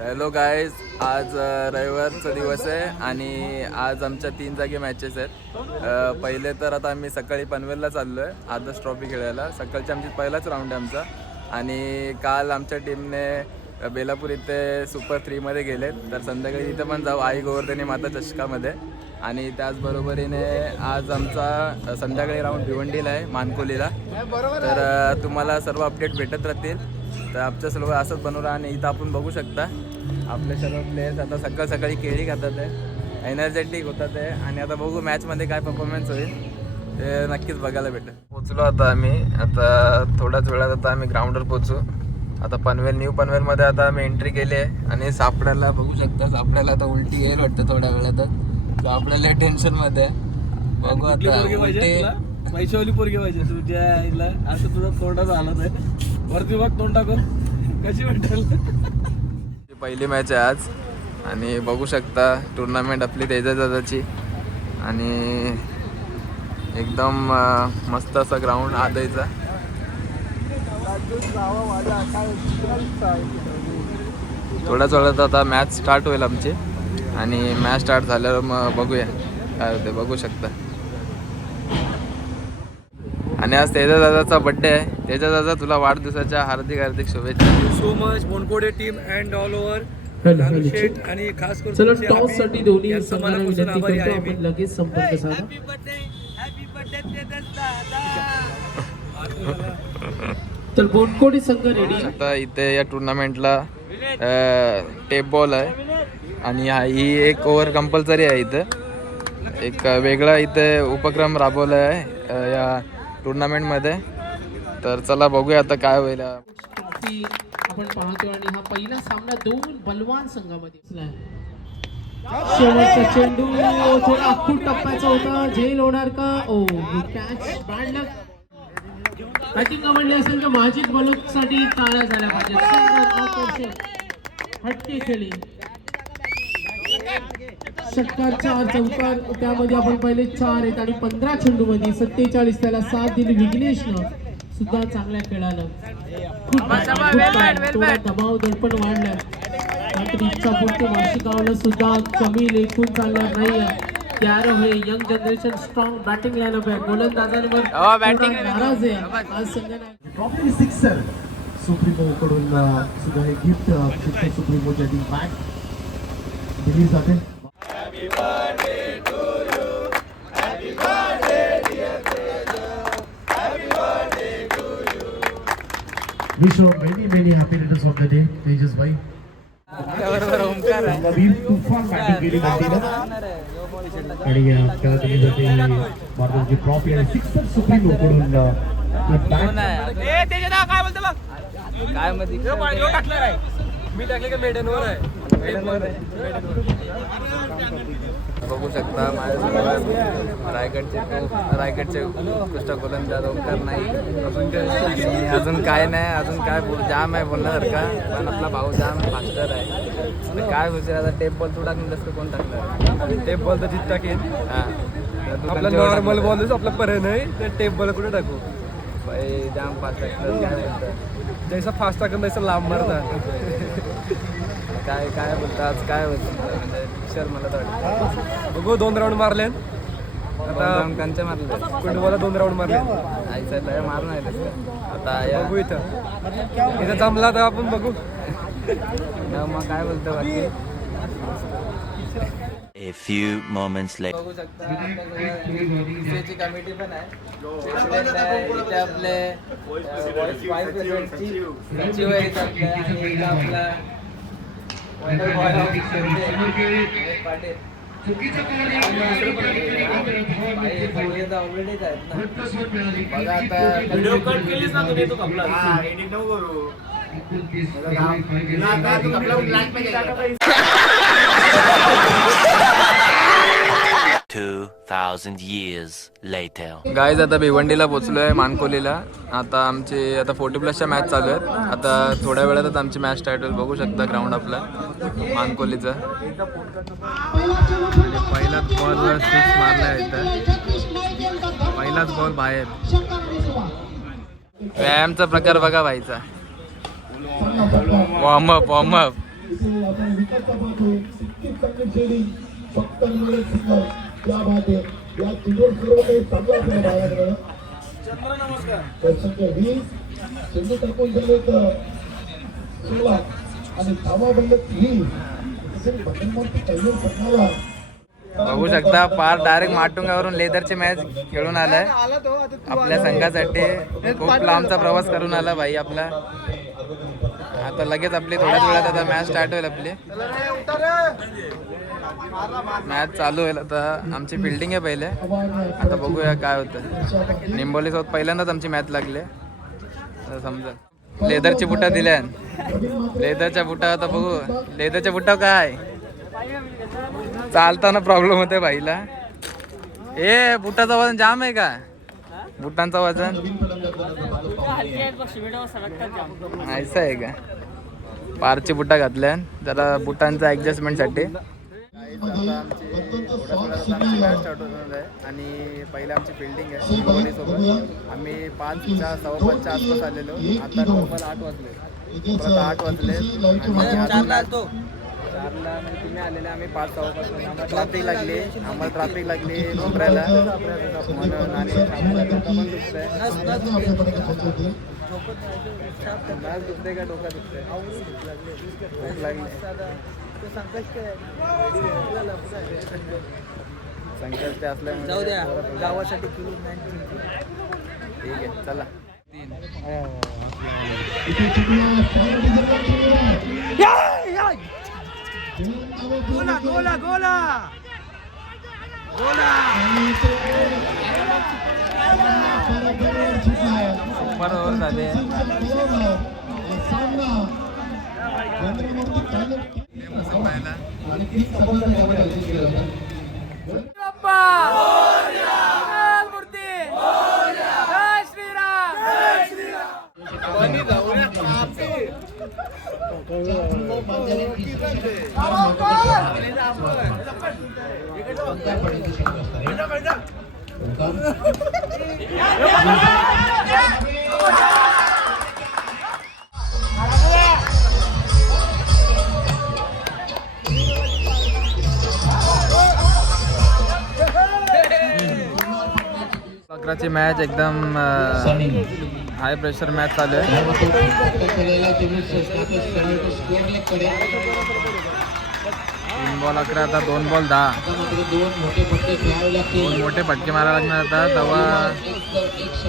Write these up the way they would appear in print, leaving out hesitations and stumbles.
Hello guys, आज रविवारचा दिवस आहे आणि आज आमच्या 3 जागी मॅचेस आहेत. पहिले तर आता आम्ही सकाळी पनवेलला चाललो आहे आदर्श ट्रॉफी खेळायला. सकाळची आमची पहिलाच राऊंड आहे आमचा. आणि काल आमच्या टीमने बेलापूर इथे सुपर 3मध्ये गेलेत, तर संध्याकाळी इथं पण जाऊ आई गोवर्धनी माता चषकामध्ये. आणि त्याचबरोबरीने आज आमचा संध्याकाळी राऊंड भिवंडीला आहे, मानकोलीला. तर तुम्हाला सर्व अपडेट भेटत राहतील. तर आमच्या सर्व असंच बनवलं आणि इथं आपण बघू शकता आपले सर्व प्लेयर्स आता सकाळी केळी खातात आहे, एनर्जेटिक होतात आहे. आणि आता बघू मॅचमध्ये काय परफॉर्मन्स होईल ते नक्कीच बघायला भेटेल. पोचलो आता आम्ही, आता थोड्याच वेळात आता आम्ही ग्राउंडवर पोचू. आता न्यू पनवेलमध्ये आता आम्ही एंट्री केली आहे आणि सापड्याला बघू शकता, सापड्याला आता उलटी येईल वाटतं थोड्या वेळातच. सापड्याला टेन्शनमध्ये बघू आता. पैशावली पोरगी पाहिजे तुझ्या आईला, असं तुझा तोंडाचा हालत आहे वरती बघ, तोंड टाकून कशी भेटेल. पहिली मॅच आहे आज आणि बघू शकता टुर्नामेंट आपली तेजाची आणि एकदम मस्त असा ग्राउंड आदयचा. थोड्याच वेळात आता मॅच स्टार्ट होईल आमची आणि मॅच स्टार्ट झाल्यावर मग बघूया काय होते. बघू शकता. आणि आज तेजाचा बड्डे आहे. तेजा तुला वाढदिवसाच्या हार्दिक शुभेच्छा. So much Bonkode team and all over शेट आणि खास करून चला टॉस साठी दोन्ही संघांना विनंती करतो आपण लगेच संपर्क साधा. तर बोनकोडे संघ रेडी. आता इथे या टुर्नामेंटला टेप बॉल आहे आणि ही एक ओव्हर कंपल्सरी आहे. इथं एक वेगळा इथे उपक्रम राबवला आहे या टुर्नामेंटमध्ये. तर चला बघूया आता काय होईल. आपण पाहतो आणि हा पहिला सामना दोन बलवान संघामध्ये. शेवटचा चेंडू थोडा आखूड टप्प्याचा होता, झेल होणार का? ओ कॅच, बॅड लक. बॅटिंग आवडली असेल तर महाजित बलोकसाठी टाळ्या झाल्या पाहिजे. हटके खेळी षटकार 4 चौकार, त्यामध्ये आपण पहिले 4 आहेत आणि 15 चेंडू मध्ये 47 त्याला 7 दिली. विघ्नेशनं सुद्धा चांगल्या खेळानं थोडा दबाव दडपण वाढलाय. मात्र इच्छा पूर्ती वार्षिकावलं सुद्धा कमी लेखून चालणार नाही. 11 हे young generation strong batting line-up आहे. गोलंदाजांवर नाराज आहे आज संघाने. ट्रॉफी सिक्सर सुप्रीमो कडून सुद्धा हे गिफ्ट सुप्रीमोच्या टीम बॅग दिली जाते. Wish you many happy returns of the day, Tejas bhai. नवीन तुफान बॅटिंग केली भारतीनं आणि त्याला दिली जाते भारताची ट्रॉफी आणि सिक्सर सुप्रीमो कडून काय मध्ये मी टाकले का मेडनवर आहे. बघू शकता माझ्या रायगडचे उत्कृष्ट गोलंदाज ओंकार नाही. अजून काय नाही, अजून काय जाम आहे बोलण्यासारखा, पण आपला भाऊ जाम फास्टर आहे. तर काय होईल आता. टेप बॉल तू टाकून जास्त कोण टाकणार? टेप बॉल तर जित टाकेन. हां, आपला नॉर्मल बॉलच आपला पर्याय नाही, तर टेप बॉल कुठे टाकू. जाम फास्ट आहे. काय बोलतं जैसा फास्ट टाकून तसं लांब मारतात. काय बोलतं आज काय होतं म्हणजे पिक्चर मला तर वाटतं. बघू 2 राऊंड मारले आता कंच्या मारले, कुंडवाला 2 राऊंड मारले. आईचा लय मार नाही तसं. आता बघू इथं जमला तर आपण बघू. मग काय बोलतं बाकी. A few moments later. बघू शकता आपल्याची कमिटी पण आहे. प्रेसिडेंट आहे इथे आपले, वाईस प्रेसिडेंटची सचिव आहे इथे आपल्या, आणि इथं आपला पाटील ऑलरेडीच आहेत ना. बघा आता व्हिडिओ कट केलीच ना तुम्ही. तू आपला एडिट नको करू. 2000 years later. गाईज आता भिवंडीला पोचलो आहे, मानकोलीला. आता आमची 40+ मॅच चालू आहेत. आता थोड्या वेळातच आमची मॅच स्टार्ट होईल. बघू शकता ग्राउंड आपला मानकोलीचा. पहिलाच बॉलवर 6 मारला आहे इथं. पहिलाच बॉल बाहेर. व्यायामचा प्रकार बघा व्हायचा. वॉर्मअप इथे आपण विकासचा पाहतोय इतकी चांगली शेडिंग फक्त मिळेल सिग्नल त्या बाते या तिथून सर्व काही चांगलं आपल्याला पाहायला मिळालं. चंद्र नमस्कार. तर संख्या 20 चेंडू टाकून झाले तर 16 आणि धावा बनले 20 बटनवरती पहिल्या पटनाला बघू शकता पार डायरेक्ट माटुंगावरून लेदरची मॅच खेळून आलाय आपल्या संघासाठी. खूप लांबचा प्रवास करून आला भाई आपला. आता लगेच आपली थोड्याच वेळात आता मॅच स्टार्ट होईल. आपली मॅच चालू होईल. आता आमची फिल्डिंग आहे पहिले. आता बघूया काय होतं. निंबोली सोबत पहिल्यांदाच आमची मॅच लागली समजा. लेदरची बुटा दिल्या. लेदरच्या बुटा आता बघू. लेदरच्या बुटा काय चालताना प्रॉब्लेम होते भाईला. ए बुटाचं वजन जाम आहे का? बुटांचं वजन ऐसा आहे का? पारची बुटा घातल्या जरा बुटांच्या ऍडजस्टमेंटसाठी. आणि पहिले आमची फिल्डिंग आहे निंबोली सोबत. आम्ही 5च्या 5:15च्या आसपास आलेलो. आता नॉर्मल 8 वाजले. परत 8 वाजले आणि 4ला म्हणजे तुम्ही आलेले. आम्ही 5:15 आम्हाला ट्रॅफिक लागली नोकऱ्याला म्हणून. आणि नाच दुखते का डोका दुखते? भूक लागली. संकष्टी असल्यामुळे जाऊ द्या गावासाठी ठीक आहे चला. 3 गोला सुपर ओव्हर झाले. अकराची मॅच एकदम हाय प्रेशर मॅच चालू आहे. 3 बॉल 11 आता 2 बॉल 10. 2 मोठे फटके मारायला लागणार आता तेव्हा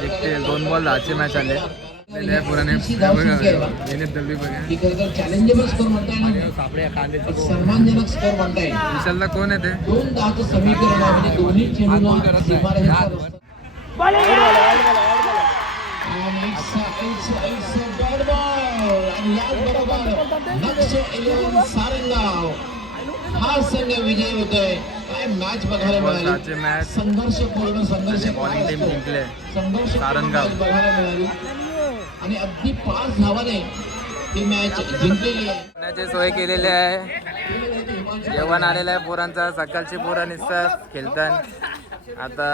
जिंकतील. 2 बॉल 10ची मॅच आले. पुराने चॅलेंजेबल स्कोर सन्मानजनक स्कोर म्हणता येईल. विशालला कोण आहे ते? 2-10 समीकरण आहे म्हणजे दोन्ही चेंडूंना सीमारेषेचा सारंगाव हा संघ विजय होतोय. काय मॅच बघायला मिळाली. मॅच संघर्षपूर्ण संघर्ष बॉलिंग टीम जिंकले. संघर्ष सारंगाव बघायला मिळाली आणि अगदी 5 धावाने ती मॅच जिंकलेली आहे. जेवणाची सोय केलेली आहे. जेवण आलेलं आहे पोरांचा. सकाळची पोरं निसतात खेळतात. आता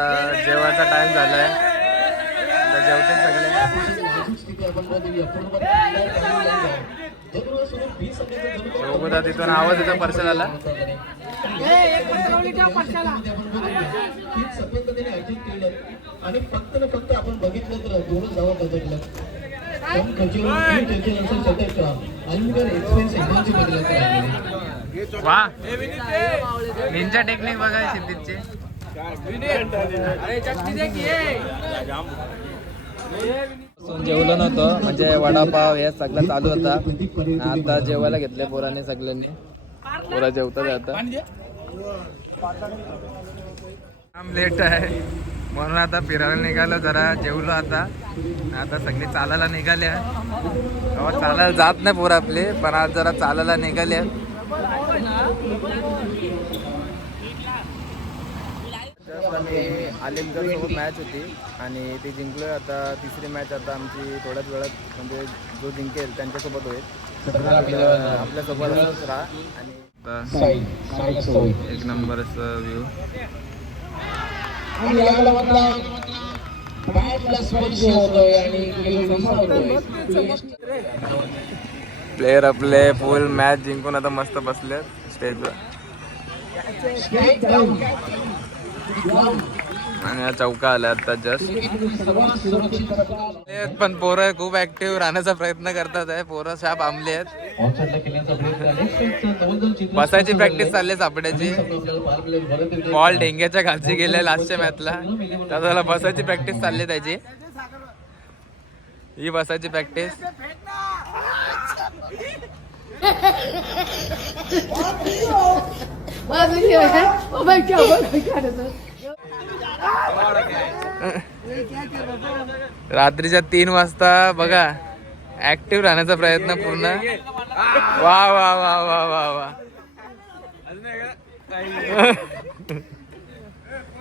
जेवायचा टाइम झालाय. आता जेवते सगळे. बघूया तिथून आवाज येतो पर्सनाला. आणि फक्त ना फक्त आपण बघितलं तर 2 धावा बदलल्या. वा निंजा टेक्निक बघा सिद्धीची. जेवलं नव्हतं म्हणजे वडापाव हे सगळं चालू होता. आता जेवायला घेतले पोरांनी सगळ्यांनी. पोरा जेवतात आता. काम लेट आहे म्हणून आता फिरायला निघालो. जरा जेवलो आता. आता सगळी चालायला निघाल्या. चालायला जात नाही पोरं आपले पण आज जरा चालायला निघाल्या. आम्ही आलिमगड सोबत मॅच होती आणि ती जिंकलो. आता 3री मॅच आता आमची थोड्याच वेळात म्हणजे जो जिंकेल त्यांच्यासोबत होईल. आपल्यासोबत असंच राहा. आणि एक नंबरच व्ह्यू. प्लेयर आपले फुल मॅच जिंकून आता मस्त बसले स्टेजवर. आणि हा चौका आला आता जस्ट. पण पोरं खूप ऍक्टिव्ह राहण्याचा प्रयत्न करतात आहे. पोरं शाप आंबली आहेत. बसायची प्रॅक्टिस चालली सापड्याची. बॉल ढेंग्याच्या खालची गेले लास्टच्या मॅचला, त्याला बसायची प्रॅक्टिस चालली त्याची. ही बसायची प्रॅक्टिस. रात्रीच्या 3 वाजता बघा ऍक्टिव्ह राहण्याचा प्रयत्न पूर्ण. वा वा वा वा वा वा.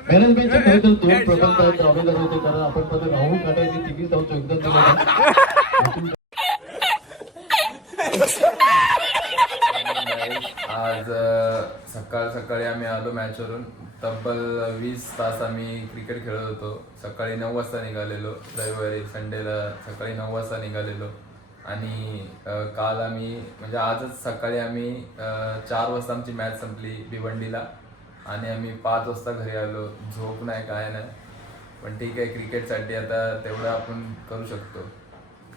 मॅनेजमेंटचे खरं तर 2 प्रबंध आहेत. राहुल होते कारण आपण पहिले राहुल काढायची तिघी जाऊन एकदम. आज सकाळ सकाळी आम्ही आलो मॅचवरून. तब्बल 20 तास आम्ही क्रिकेट खेळत होतो. सकाळी 9 वाजता निघालेलो, रविवारी संडेला सकाळी 9 वाजता निघालेलो. आणि काल आम्ही म्हणजे आजच सकाळी आम्ही 4 वाजता आमची मॅच संपली भिवंडीला आणि आम्ही 5 वाजता घरी आलो. झोप नाही काय नाही, पण ठीक आहे, क्रिकेटसाठी आता तेवढं आपण करू शकतो.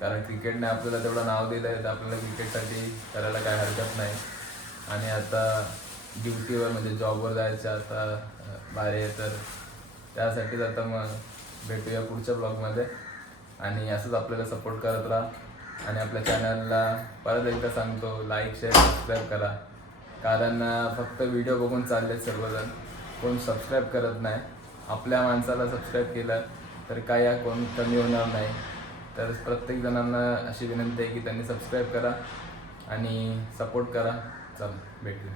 कारण क्रिकेटने आपल्याला तेवढं नाव दिलं आहे तर आपल्याला क्रिकेटसाठी करायला काय हरकत नाही. आणि आता ड्युटीवर म्हणजे जॉबवर जायचं आता बाहेर आहे, तर त्यासाठीच आता मग भेटूया पुढच्या ब्लॉगमध्ये. आणि असंच आपल्याला सपोर्ट करत राहा. आणि आपल्या चॅनलला परत एकदा सांगतो, लाईक शेअर सबस्क्राईब करा. कारण फक्त व्हिडिओ बघून चाललेत सर्वजण, कोण सबस्क्राईब करत नाही. आपल्या माणसाला सबस्क्राईब केलं तर काय कोण कमी होणार नाही. तर प्रत्येक जणांना अशी विनंती आहे की त्यांनी सबस्क्राईब करा आणि सपोर्ट करा. चल भेटूया.